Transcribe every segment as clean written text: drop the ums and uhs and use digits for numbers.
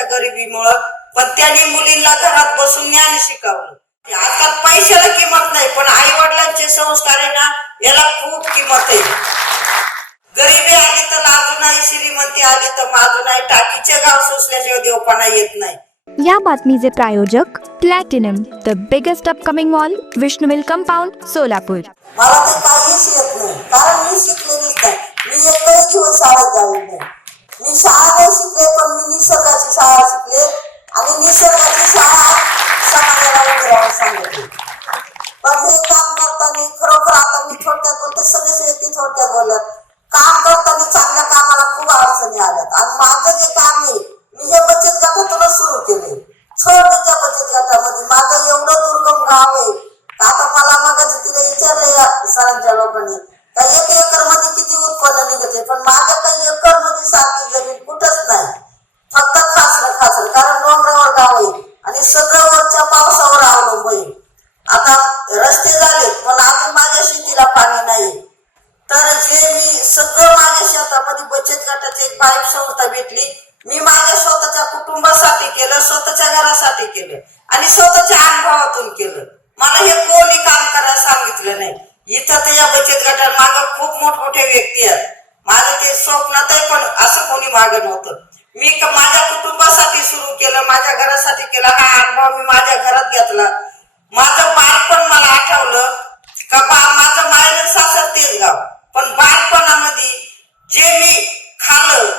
त्यांच्या गरिबीमुळे, पण त्यांनी मुलींना घरात बसून ज्ञान शिकवलं. आजकाल पैशाला किंमत नाही, पण आई वडिलांचे संस्कार आहे ना, याला खूप किंमत आहे. गरिबी आली तर लाजू नाही, श्रीमंती आली तर माजू नाही, टाकीचे गाव सुचल्याशिवाय देवपणा येत नाही. या बातमीचे प्रायोजक platinum, the biggest upcoming mall, विष्णुविल कंपाऊंड, सोलापूर. मला ते काहीच येत नाही, कारण मी शिकलेलीच नाही. मी एकही दिवस शाळेत जाईल नाही. मी शाळा नाही शिकले, पण मी निसर्गाची शाळा शिकले आणि निसर्गाची शाळा समाजाला उभी राहून सांगितली. पण हे काम करताना खरोखर आता मी थोडक्यात बोलते, सगळेच व्यक्ती थोडक्यात बोलत. काम करताना चांगल्या कामाला खूप अडचणी आल्यात आणि माझं जे काम आहे, मी हे बचत गटातूनच सुरू केले. छोट्याच्या बचत गटामध्ये माझं एवढं दुर्गम गाव आहे, आता मला मग तिथे विचारलं सरांच्या लोकांनी का 1 एकर मध्ये किती उत्पन्न निघते, पण माझ्या काही एकर मध्ये सारखी जमीन कुठंच नाही, फक्त खासर, कारण डोंगरावर गाव आहे आणि सगळं वरच्या पावसावर अवलंबून आहे. आता रस्ते झाले, पण अजून माझ्या शेतीला पाणी नाही. तर जे मी सगळं माझ्या शेतामध्ये बचत गटाची एक बाईक संस्था भेटली. मी माझ्या स्वतःच्या कुटुंबासाठी केलं, स्वतःच्या घरासाठी केलं आणि स्वतःच्या अनुभवातून केलं. मला हे कोणी काम करायला सांगितलं नाही. इथं तर या बचत गटात मागं खूप मोठमोठे व्यक्ती आहेत. माझं ते स्वप्नात आहे, पण असं कोणी मागं नव्हतं. मी माझ्या कुटुंबासाठी सुरू केलं, माझ्या घरासाठी केलं. हा अनुभव मी माझ्या घरात घेतला. माझं बालपण मला आठवलं का माझं माहेर सासर तेच गाव, पण बालपणामध्ये जे मी खाल्लं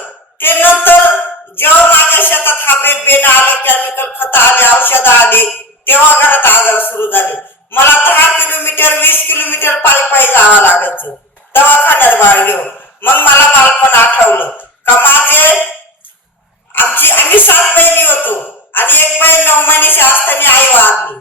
ते नंतर जेव्हा माझ्या शेतात हायब्रिड बेन आलं, केमिकल खत आले, औषधं आली, तेव्हा घरात आजार सुरू झाले. मला 10 किलोमीटर 20 किलोमीटर पायी जावं लागायचं दवाखान्यात बाळ घेऊन. मग मला बालपण आठवलं का आम्ही 7 बहिणी होतो आणि एक बहीण 9 महिन्याची असताना आई वारली.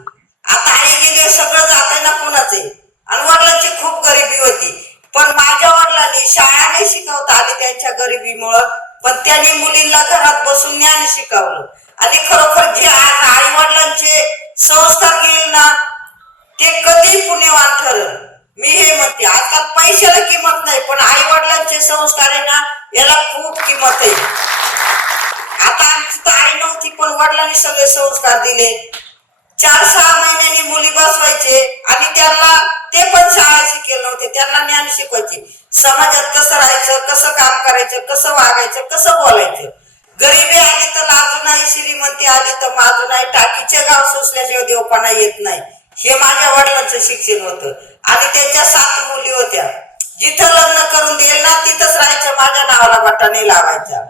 आता आई गेली, सगळं जाते ना कोणाच आहे. आणि वडिलांची खूप गरिबी होती, पण माझ्या वडिलांनी शाळा नाही शिकवता आली त्यांच्या गरिबीमुळं, पण त्यांनी मुलींना घरात बसून ज्ञान शिकवलं. आणि खरोखर जे आज आई वडिलांचे संस्कार घेईल ना, ते कधी पुण्यवान ठरल. मी हे म्हणते, आजकाल पैशाला किंमत नाही, पण आई वडिलांचे संस्कार आहे ना, याला खूप किंमत आहे. आता आमची तर आई नव्हती, पण वडिलांनी सगळे संस्कार दिले. 4-6 महिन्यांनी मुली बसवायचे आणि त्यांना ते पण शाळा शिकेल नव्हते, त्यांना ज्ञान शिकवायचे. समाजात कसं राहायचं, कसं काम करायचं, कसं वागायचं, कसं बोलायचं. गरिबी आली तर लाजू नाही, श्रीमंती आली तर माजू नाही, टाकीचे गाव सुचल्याशिवाय देवपणा येत नाही. हे माझ्या वडिलांचं शिक्षण होतं. आणि त्यांच्या 7 मुली होत्या. जिथं लग्न करून देईल ना, तिथंच राहायचं, माझ्या नावाला बट्टा नाही लावायचा.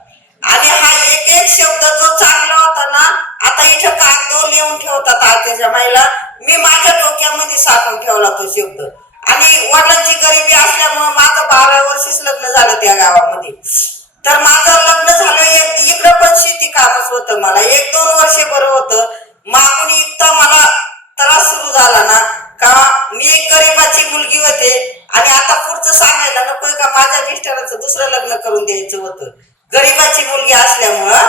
आणि हा एक शब्द जो चांगला होता ना, आता इथं कागदवर लिहून ठेवतात आजच्या महिला, मी माझ्या डोक्यामध्ये साठवून ठेवला तो शब्द. आणि वडिलांची गरिबी असल्यामुळे माझं 12व्या वर्षीच लग्न झालं त्या गावामध्ये. तर माझं लग्न झालं, इकडं पण शेती कामच होतं. मला 1-2 वर्षे बरं होतं. मागून इतका मला त्रास सुरू झाला ना, का मी एक गरिबाची मुलगी होते आणि आता पुढचं सांगायला नकोय का माझ्या मिस्टरांचं दुसरं लग्न करून द्यायचं होतं गरिबाची मुलगी असल्यामुळं.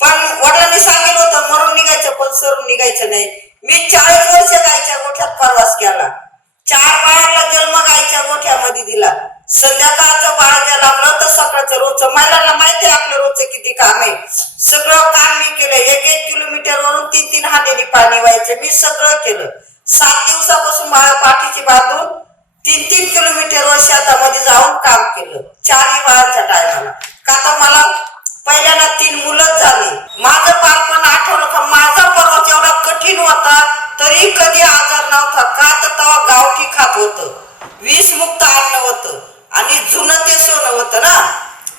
पण वडिलांनी सांगितलं होतं मरून निघायचं, पण सरून निघायचं नाही. मी 40 वर्ष गायच्या गोठ्यात प्रवास केला. 4 बाळाला जन्म गायच्या गोठ्यामध्ये दिला. संध्याकाळचं बाळ जन्मलं तर सकाळचं रोजचं, महिलांना माहिती आहे आपलं रोजचं किती काम आहे. सगळं काम मी केलं. 1-1 किलोमीटर वरून 3-3 हांड्यानी पाणी व्हायचं, मी सगळं केलं. 7 दिवसापासून पाठीची बांधून 3-3 किलोमीटरवर शेतामध्ये जाऊन काम केलं 4 बाळांच्या टायमाला. का तर मला पहिल्यांदा 3 मुलंच झाली. माझं बालपण आठवलं का माझा प्रवास एवढा कठीण होता, तरी कधी आजार नव्हता. का तर तेव्हा गावठी खात होतं, विषमुक्त अन्न होतं आणि जुनं ते सोनं होतं ना,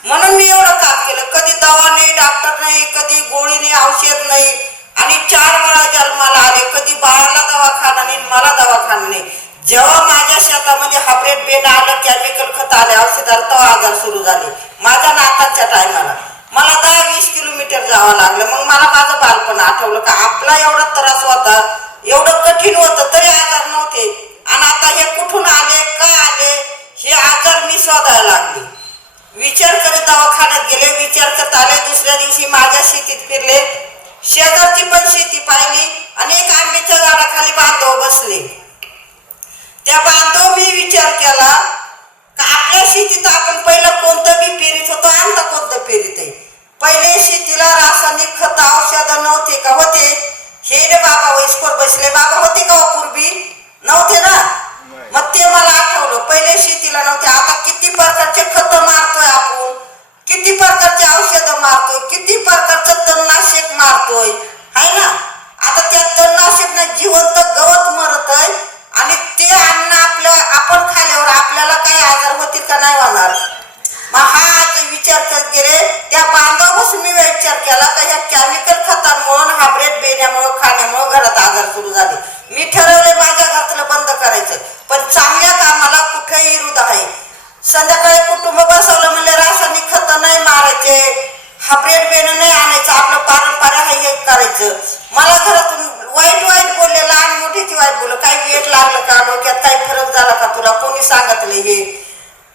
म्हणून मी एवढं काम केलं. कधी दवा नाही, डॉक्टर नाही, कधी गोळी नाही, औषध नाही. आणि 4 बाळा जन्माला आले, कधी बाळाला दवाखाना नाही, मला दवाखाना नाही. जेव्हा माझ्या शेतामध्ये हायब्रिड बेन आलं, केमिकल खत आले, औषध आलं, तेव्हा आजार सुरू झाले. माझ्या नातांच्या टायमाला मला 10-20 किलोमीटर जावं लागलं. मग मला माझं बालपण आठवलं का आपला एवढा त्रास होता, एवढं कठीण होतं, तरी आजार नव्हते. आणि आता हे कुठून आले, का आले, हे आजार मी शोधायला लागले. विचार करत दवाखान्यात गेले, विचार करत आले. दुसऱ्या दिवशी माझ्या शेतीत फिरले, शेजारची पण शेती पाहिली आणि एक आंब्याच्या झाडाखाली बांधव बसले. त्या बांधव मी विचार केला का आपल्या शेतीत आपण पहिलं कोणतं बी पेरीत होतो, आता कोणतं पेरीत आहे. पहिले शेतीला रासायनिक खत का होते? हे रे बाबा वयस्कर बसले बाबा होते का पूर्वी? नव्हते ना. मग ते मला आठवलं, पहिले शेतीला नव्हते. आता किती प्रकारचे खत मारतोय आपण, किती प्रकारचे औषधं मारतोय, किती प्रकारचं तणनाशक मारतोय, आहे ना. आता त्या तणनाशक जिवंत गवत मरत आहे आणि ते अन्न आपण खाल्यावर आपल्याला काही आजार होतील का? नाही होणार. मग हा विचार करत गेले, त्या बांधापासून मी विचार केला का ह्या केमिकल खतांमुळे, हायब्रिड बेण्यामुळे, खाण्यामुळे घरात आजार सुरू झाले. मी ठरवले माझ्या घरातलं बंद करायचं, पण चांगल्या कामाला कुठेही विरोध आहे. संध्याकाळी कुटुंब बसवलं म्हणले रासायनिक खत नाही मारायचे, हायब्रिड बेणं नाही आणायचं, आपलं पारंपरिक हे करायचं. मला घरातून वाईट बोलले, लहान मोठीची वाईट बोललं. काही वेट लागलं का, डोक्यात काही फरक झाला का, तुला कोणी सांगितलं हे?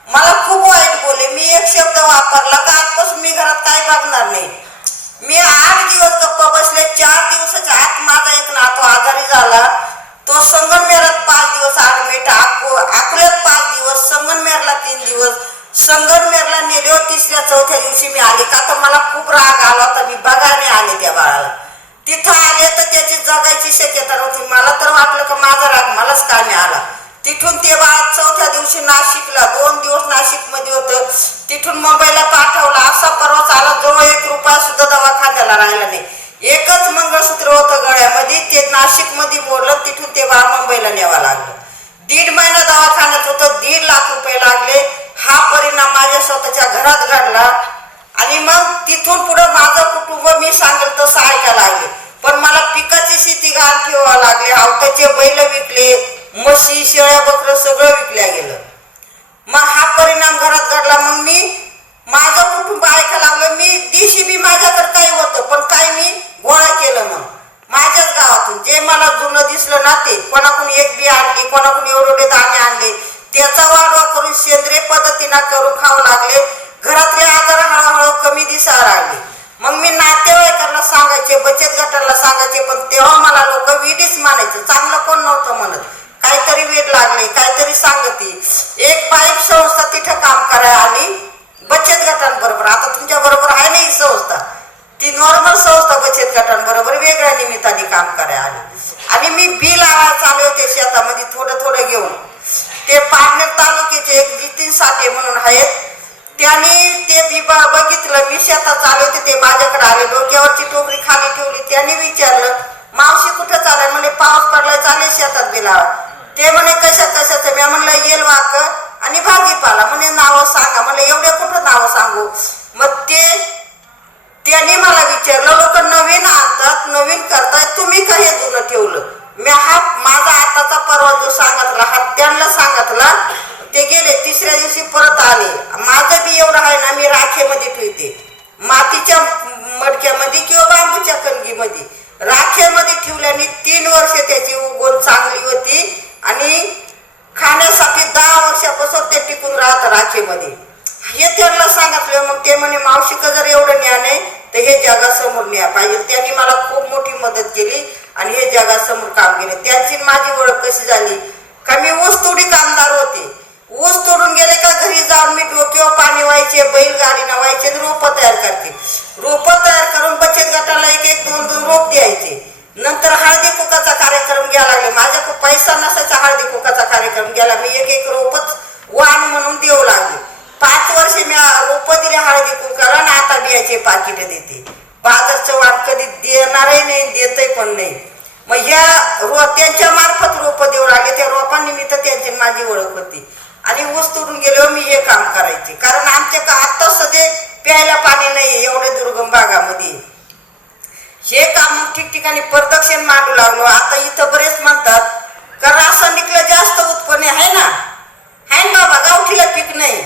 मला खूप वाईट बोलले. मी एक शब्द वापरला का आजपासून मी घरात काही बघणार नाही. मी 8 दिवस गप्प बसले. 4 दिवसाच्या आत माझा एक नातू आजारी झाला. तो संगमनेरात 5 दिवस ऍडमिट, अकोल्यात 5 दिवस, संगमनेरला 3 दिवस. संगमनेरला नेले, तिसऱ्या चौथ्या दिवशी मी आले का तर मला खूप राग आला होता. मी बघायला आले त्या बाळाला. तिथं आले तर त्याची जगायची शक्यता नव्हती. मला तर वाटलं का माझा राग मलाच कामी आला. तिथून ते बाळ चौथ्या दिवशी नाशिकला, 2 दिवस नाशिक मध्ये होतं. तिथून मुंबईला पाठवला. असा परवाच आला, जवळ 1 रुपया सुद्धा दवाखान्याला राहिला नाही. एकच मंगळसूत्र होतं गळ्यामध्ये, ते नाशिक मध्ये मोडलं. तिथून ते बाळ मुंबईला न्यावं लागलं. 1.5 महिना दवाखान्यात होतं, 1.5 लाख रुपये लागले. हा परिणाम माझ्या स्वतःच्या घरात घडला. आणि मग तिथून पुढे माझं कुटुंब मी सांगेल तसं ऐकायला लागले. पण मला पिकाची शेती घाण ठेवावं लागले. आवताचे बैल विकले, म्हशी, शेळ्या, बकरं सगळं विकल्या गेलं. मग हा परिणाम घरात घडला. मग मी माझं कुटुंब ऐकायला लागलं. मी दिवशी बी माझ्याकडे काही होतं, पण काही मी गोळा केलं. मग माझ्याच गावातून जे मला जुनं दिसलं ना, ते कोणाकडून एक बी आणली, कोणाकडून एवढे दाणे आणले, त्याचा वाढवा करून सेंद्रिय पद्धतीनं करून खाऊ लागले. घरातले आजार हळूहळू कमी दिसायला लागले. मग मी नातेवाईकांना सांगायचे, बचत गटाला सांगायचे, पण तेव्हा मला लोक विडीच मानायचे. चांगलं कोण नव्हतं म्हणत. काहीतरी वेळ लागले, काहीतरी सांगते. एक बाईक संस्था तिथं काम करायला आली बचत गटांबरोबर. आता तुमच्या बरोबर आहे ना ही संस्था, ती नॉर्मल संस्था बचत गटांबरोबर वेगळ्या निमित्ताने काम करायला आली. आणि मी बी लावायला चालू होते शेतामध्ये थोडं घेऊन. ते पारनेर तालुक्याचे एक जितीन साठे म्हणून आहेत, त्यांनी ते बी बघितलं. मी शेतात चालू होते, ते माझ्याकडे आले, डोक्यावरची टोकरी खाली ठेवली. त्यांनी विचारलं, मावशी कुठं चालाय? म्हणजे पाऊस पडलाय, चालेल शेतात बी लावा. ते म्हणे कशाचं? मी म्हणलं येल वाक आणि भाजीपाला. म्हणे नावं सांगा. म्हणलं एवढे कुठं नावं सांगू? मग त्यांनी मला विचारलं, लोक नवीन आणतात, नवीन करतात, तुम्ही का हे जुनं ठेवलं? मी हा माझा आताचा परवा जो सांगितला हा त्यांना सांगितला. ते गेले. 3ऱ्या दिवशी परत आले. माझं बी एवढं आहे ना, मी राखेमध्ये ठेवते, मातीच्या मडक्यामध्ये किंवा बांबूच्या कणगीमध्ये. राखेमध्ये ठेवल्याने 3 वर्ष त्याची उगवण चांगली होती आणि खाण्यासाठी 10 वर्षापासून ते टिकून राहतं राखेमध्ये. हे त्यांना सांगितलं. मग ते म्हणे मावशिक जर एवढं ज्ञान आहे तर हे जगासमोर न्या पाहिजे. त्यांनी मला खूप मोठी मदत केली आणि हे जगासमोर काम केले. त्यांची माझी ओळख कशी झाली का, मी ऊस तोडी कामदार होते. ऊस तोडून गेले का घरी जाऊन मी डोक्यावर पाणी व्हायचे, बैलगाडीनं व्हायचे, रोपं तयार करते. रोपं तयार करून बचत गटाला 1-1, 2-2 रोप द्यायचे. नंतर हळदी कुकाचा कार्यक्रम घ्यायला लागले. माझ्याकडे पैसा नसायचा हळदी कुकाचा कार्यक्रम घ्यायला. मी 1-1 रोपच वाण म्हणून देऊ लागले. 5 वर्ष मी रोपं दिले हळदी कुकाला आणि आता बियाचे पाकिट देते. बाजारचं वाण कधी देणारही नाही, देतही पण नाही. मग ह्या त्यांच्या मार्फत रोपं देऊ लागले. त्या रोपांनिमित्त त्यांची माझी ओळख होती. आणि ऊस तोडून गेल्यावर मी हे काम करायचे, कारण आमच्या आता सध्या प्यायला पाणी नाही एवढे दुर्गम भागामध्ये. हे काम ठिकठिकाणी प्रदक्षिण मांडू लागलो. आता इथं बरेच म्हणतात का रासायनिकला जास्त उत्पन्न आहे ना बाबा, गावठीला पीक नाही.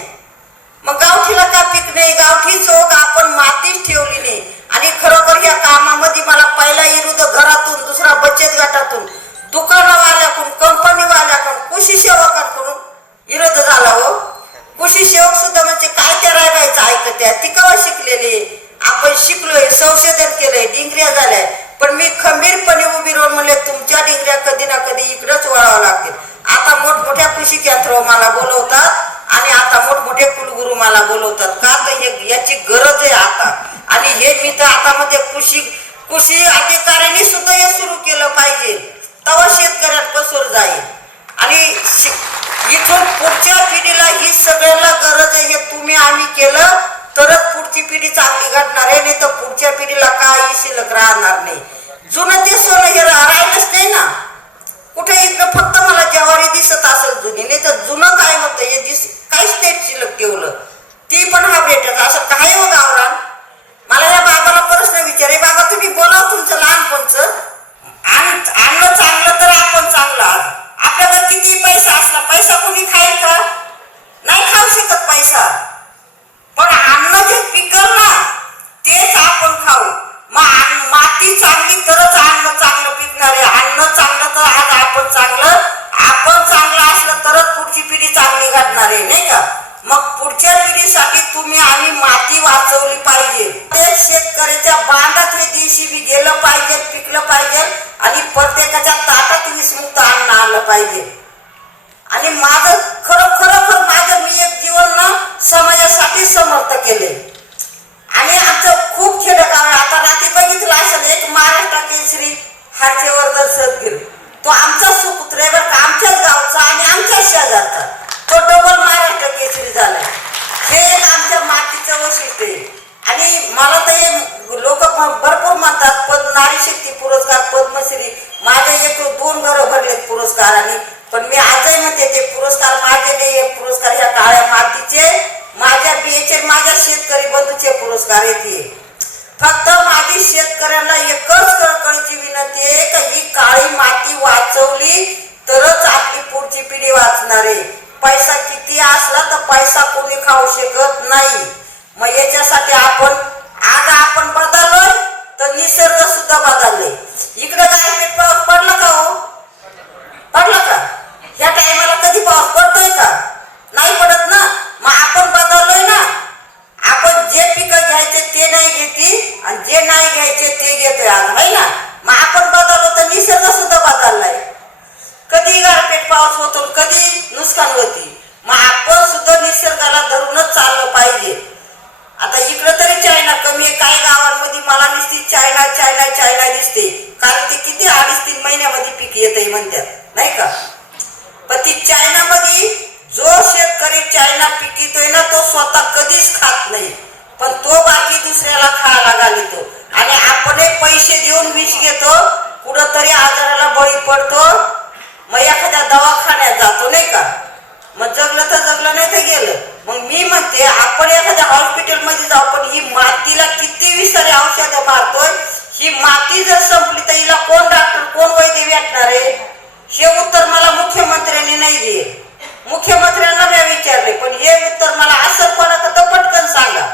मग गावठीला का पीक नाही? गावठी चोग आपण मातीच ठेवली नाही. आणि खरोखर या कामामध्ये मला पहिला विरोध घरातून, दुसरा बचत गटातून, दुकानवाल्याकडून, कंपनीवाल्याकडून, कृषी सेवकांकडून विरोध झाला. हो, कृषी सेवक सुद्धा म्हणजे काय त्या रायबायचं ऐकत्या? ती केव्हा शिकलेली? आपण शिकलोय, संशोधन केलंय, डिग्र्या झाल्या. पण मी खंबीरपणे उभी राहून म्हणले तुमच्या डिग्र्या कधी ना कधी इकडंच वळावं लागतील. आता मोठमोठ्या कृषी केंद्र मला बोलवतात आणि आता मोठमोठे कुलगुरू मला बोलवतात का, तर याची गरज आहे आता. आणि हे मी तर आता मध्ये कृषी अधिकाऱ्यांनी सुद्धा हे सुरू केलं पाहिजे, तेव्हा शेतकऱ्यांपासून जाईल. आणि इथून पुढच्या पिढीला ही सगळ्यांना गरज आहे. हे तुम्ही आम्ही केलं तरच पुढची पिढी चांगली घडणार आहे, नाही तर पुढच्या पिढीला काही शिल्लक राहणार नाही. जुनं ते सोनं हे राहिलंच नाही ना कुठे. इकडं फक्त मला ज्वारी दिसत असेल जुनी, नाही तर जुनं काय होतं हे काहीच नाही शिल्लक ठेवलं. ती पण हा भेटत असं काय हो गावरान. मला या बाबाला प्रश्न विचारे, बाबा तुम्ही बोला तुमचं लहानपणचं. अन्न चांगलं तर आपण चांगलं. आपल्याकडे किती पैसा असला, पैसा कोणी खाईल का? नाही खाऊ शकत पैसा. पण अन्न जे पिकल ना तेच आपण खाऊ. मग माती चांगली तरच अन्न चांगलं पिकणार आहे. अन्न चांगलं तर आज आपण चांगलं, आपण चांगलं असलं तरच पुढची पिढी चांगली घडणार आहे, नाही का? मग पुढच्या पिढीसाठी तुम्ही आम्ही माती वाचवली पाहिजे. ते शेतकऱ्याच्या बांधात हे दिवशी बी गेलं पाहिजे, पिकलं पाहिजे आणि प्रत्येकाच्या ताटात विषमुक्त अन्न आलं पाहिजे. आणि माझं खरोखर माझं मी एक जीवन ना समाजासाठी समर्थ केले. आणि आमचं खूप खेडेगाव आहे. आता रात्री बघितलं असेल एक महाराष्ट्र केसरी हर्षवर्धन सदगीर, तो आमचा सुपुत्र आहे बरं का, आमच्याच गावचा आणि आमच्याच शेजारचा. तो डबल महाराष्ट्र केसरी झाला. हे एक आमच्या मातीचं वैशिष्ट्य आहे. आणि मला तर हे लोक भरपूर म्हणतात नारी शक्ती पुरस्कार, पद्मश्री. माझे 1-2 घरं भरलेत पुरस्कारांनी. पण मी आजही म्हणते ते पुरस्कार माझे नाही, हे पुरस्कार ह्या काळ्या मातीचे, माझ्या बीएचए माझ्या शेतकरी बंधूचे पुरस्कार येते. फक्त माझी शेतकऱ्यांना एकच कळकळीची विनंती आहे की ही काळी माती वाचवली तरच आपली पुढची पिढी वाचणार आहे. पैसा किती असला तर पैसा कोणी खाऊ शकत नाही. मग याच्यासाठी आपण आज आपण बदललोय तर निसर्ग सुद्धा बदलले. इकडे गारपीट पाऊस पडला का हो? पडला का? ह्या टायमाला कधी पाऊस पडतोय का? नाही पडत ना. मग आपण बदललोय ना. आपण जे पिकं घ्यायचे ते नाही घेते आणि जे नाही घ्यायचे ते घेतोय आज, आहे ना. मग आपण बदललो तर निसर्ग सुद्धा बदललाय. कधी गारपीट पाऊस होतो, कधी नुकसान होती. मग आपण सुद्धा निसर्गाला धरूनच चाललं पाहिजे. आता इकडं तरी चायना कमी आहे. काही गावांमध्ये मला नुसती चायना चायना चायना दिसते, कारण ते किती 2-3 महिन्यामध्ये पीक येतंय म्हणतात, नाही का. पण ती चायनामध्ये जो शेतकरी चायना पिकवतोय ना तो स्वतः कधीच खात नाही, पण तो बाकी दुसऱ्याला खायला घालतो. आणि आपण पैसे देऊन विष घेतो, कुठंतरी आजाराला बळी पडतो, मग एखाद्या दवाखान्यात जातो, नाही का. मग जगलं तर जगलं, नाही तर गेलं. मग मी म्हणते आपण एखाद्या हॉस्पिटल मध्ये जाऊ, पण ही मातीला किती विषारी औषधं मारतोय. ही माती जर संपली तर हिला कोण डॉक्टर कोण वैद्य भेटणार आहे? हे उत्तर मला मुख्यमंत्र्यांनी नाही दिले. मुख्यमंत्र्यांना मी विचारले, पण हे उत्तर मला असं पडत तर पटकन सांगा.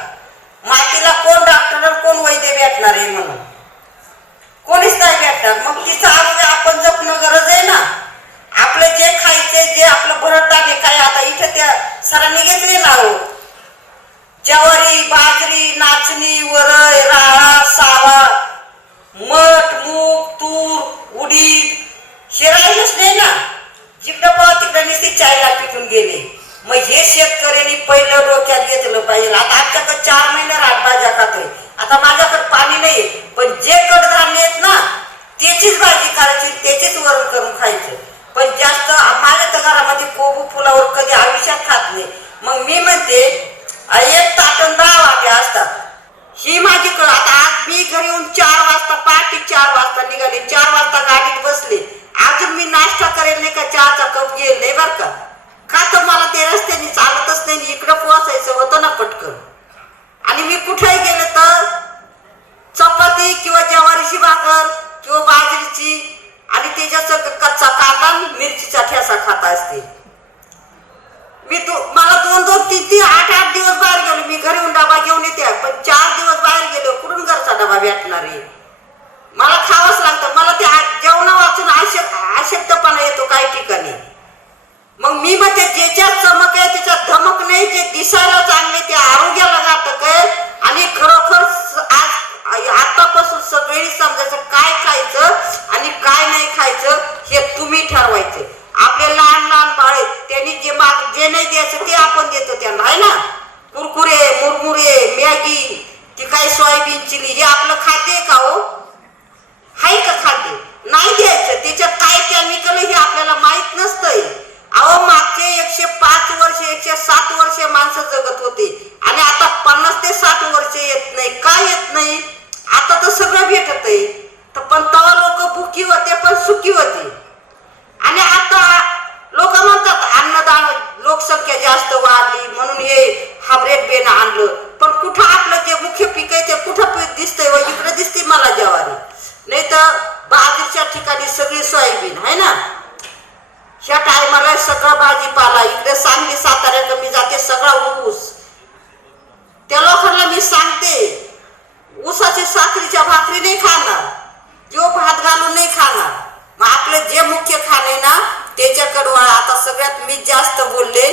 मातीला कोण डॉक्टर कोण वैद्य भेटणार आहे म्हणून कोणीच नाही भेटणार. मग तिचं आरोग्य आपण जपणं गरज आहे ना. आपलं जे खायचे, जे आपलं भरडधान्य काय, आता इथं त्या सरांनी घेतले ना हो, ज्वारी, बाजरी, नाचणी, वरई, राळा, सावा, मठ, मूग, तूर, उडीद हे राहिलंच नाही ना. जिकडं पाहा तिकडं नुसती चायला पिकून गेले. मग हे शेतकऱ्यांनी पहिलं डोक्यात घेतलं पाहिजे. आता आमच्याकडे 4 महिने रानभाज्या खातोय. आता माझ्याकडे पाणी नाही, पण जे कडधान्य आहेत ना त्याचीच भाजी करायची, त्याचीच वरण करून खायचं. पण जास्त माझ्या तर घरामध्ये कोबू फुलावर कधी आयुष्यात खात नाही. मग मी म्हणते 1 ताटण 10 वाट्या असतात. ही माझी आता आज मी घरी येऊन 4 वाजता, पहाटे 4 वाजता निघाले, 4 वाजता गाडीत बसले. अजून मी नाश्ता करेल नाही का, चहाचा कप घेईल नाही बर का. तर मला ते रस्त्याने चालतच नाही, इकडं पोहोचायचं होतं ना पटकन. आणि मी कुठेही गेले तर चपाती किंवा ज्वारीची भाकर किंवा बाजरीची आणि त्याच्यात कच्चा कांदा मिरचीचा ठेसा खाता असते. मला 2-2, 3-3, 8-8 दिवस बाहेर गेलो. मी घरी येऊन डबा घेऊन येते, पण 4 दिवस बाहेर गेलो कुठून घरचा डबा भेटणार आहे. मला खावंच लागतं. मला ते जेवणा वाचून अशक्तपणा येतो काही ठिकाणी. मग मी म्हणते ज्याच्यात चमक आहे त्याच्यात माणसं जगत होते आणि आता 50 ते 60 वर्ष येत नाही. का येत नाही? आता तर सगळं भेटत आहे. तर पण तेव्हा लोक भुकी होते पण सुखी होते. आणि आता लोक म्हणतात अन्नदान, लोकसंख्या जास्त वाढली म्हणून हे हायब्रिड बियाणं आणलं. पण कुठं आपलं जे मुख्य पीक आहे ते कुठं पीक दिसतंय? व इकडे दिसते मला ज्वारी, नाही तर बाजरीच्या ठिकाणी सगळी सोयाबीन आहे ना. ह्या टायमाला सगळा भाजीपाला इकडे सांगली सातारा कमी जाते, सगळा ऊस. त्या लोकांना मी सांगते ऊसाची साखरीच्या भाकरी नाही खाणार, जो भात घालून नाही खाणार. मग आपले जे मुख्य खाणे ना त्याच्याकडे वळा. आता सगळ्यात मी जास्त बोलले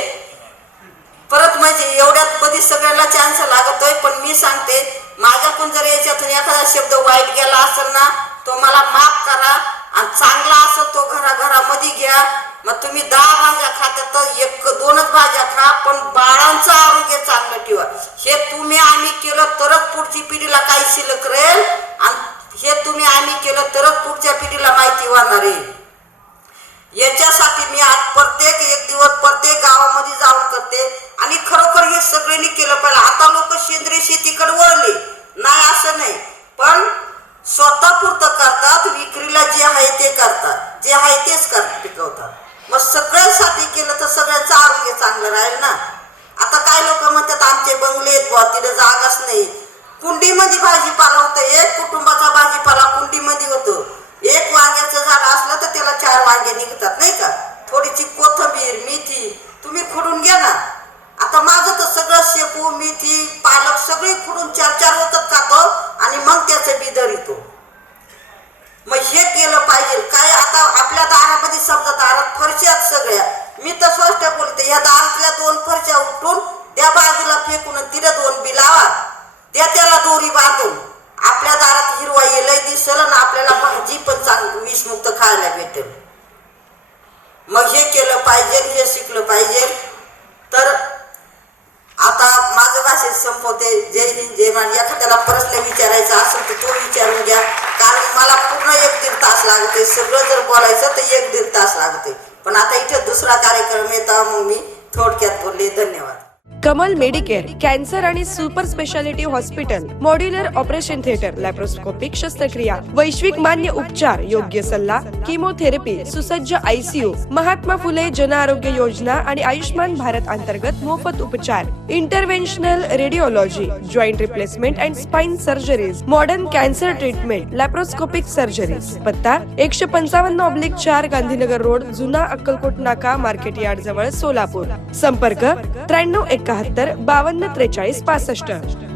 परत, म्हणजे एवढ्यात मध्ये सगळ्यांना चान्स लागतोय. पण मी सांगते माझ्याकडून जर याच्यातून एखादा शब्द वाईट गेला असेल ना तो मला माफ करा, आणि चांगला असेल तो घराघरामध्ये घ्या. मग तुम्ही 10 भाज्या खाता तर 1-2च भाज्या खा, पण बाळांचं आरोग्य चांगलं ठेवा. हे तुम्ही आम्ही केलं तरच पुढची पिढीला काही शिल्लक राहील, आणि हे तुम्ही आम्ही केलं तरच पुढच्या पिढीला माहिती होणार आहे. याच्यासाठी मी आज प्रत्येक एक दिवस प्रत्येक गावामध्ये जाऊन करते. आणि खरोखर हे सगळ्यांनी केलं पाहिजे. आता लोक सेंद्रिय शेतीकडे वळले नाही असं नाही, पण स्वतः पुरतं करतात, विक्रीला जे आहे ते करतात, जे आहे तेच पिकवतात. मग सगळ्यांसाठी केलं तर सगळ्यांचं आरोग्य चांगलं राहील ना. आता काय लोक म्हणतात आमचे बंगले आहेत बुवा, तिथे जागाच नाही. कुंडीमध्ये भाजीपाला होतं, एक कुटुंबाचा भाजीपाला कुंडीमध्ये होतो. एक वांग्याचं झाड असलं तर त्याला 4 वांगे निघतात नाही का. थोडीशी कोथिंबीर मेथी तुम्ही खुडून घ्या ना. आता माझं तर सगळं शेपू मेथी पालक सगळे खुडून 4-4 होतात खातो आणि मग त्याचं बी धरितो. मग हे केलं पाहिजे. काय आता आपल्या दारामध्ये समजा दारात फरशात सगळ्या, मी तर स्पष्ट बोलते या दारातल्या 2 फरशा उठून त्या बाजूला फेकून तिला 2 बी लावा, त्या त्याला दोरी बांधून. आपल्या दारात हिरवा येलय दिसल आणि आपल्याला भाजी पण चांगली विषमुक्त खायला भेटेल. मग हे केलं पाहिजे, हे शिकलं पाहिजे. तर आता माझं भाषण संपवते. जय हिंद जय महाराज. एखाद्याला प्रश्न विचारायचा असेल तर तो विचारून घ्या, कारण मला पूर्ण 1-1.5 तास लागते. सगळं जर बोलायचं तर 1-1.5 तास लागते. पण आता इथे दुसरा कार्यक्रम येतो मग मी थोडक्यात बोलले. धन्यवाद. कमल मेडिकेअर कॅन्सर आणि super speciality hospital, modular operation theatre, laparoscopic शस्त्रक्रिया, वैश्विक मान्य उपचार, योग्य सल्ला, किमोथेरपी, सुसज्ज ICU, महात्मा फुले जन आरोग्य योजना आणि आयुष्मान भारत अंतर्गत मोफत उपचार, interventional radiology, joint replacement and spine surgeries, modern cancer treatment, laparoscopic surgeries. पत्ता 155/4 गांधीनगर रोड, जुना अक्कलकोट नाका, मार्केट यार्ड जवळ, सोलापूर. संपर्क 93 71 52 43 65.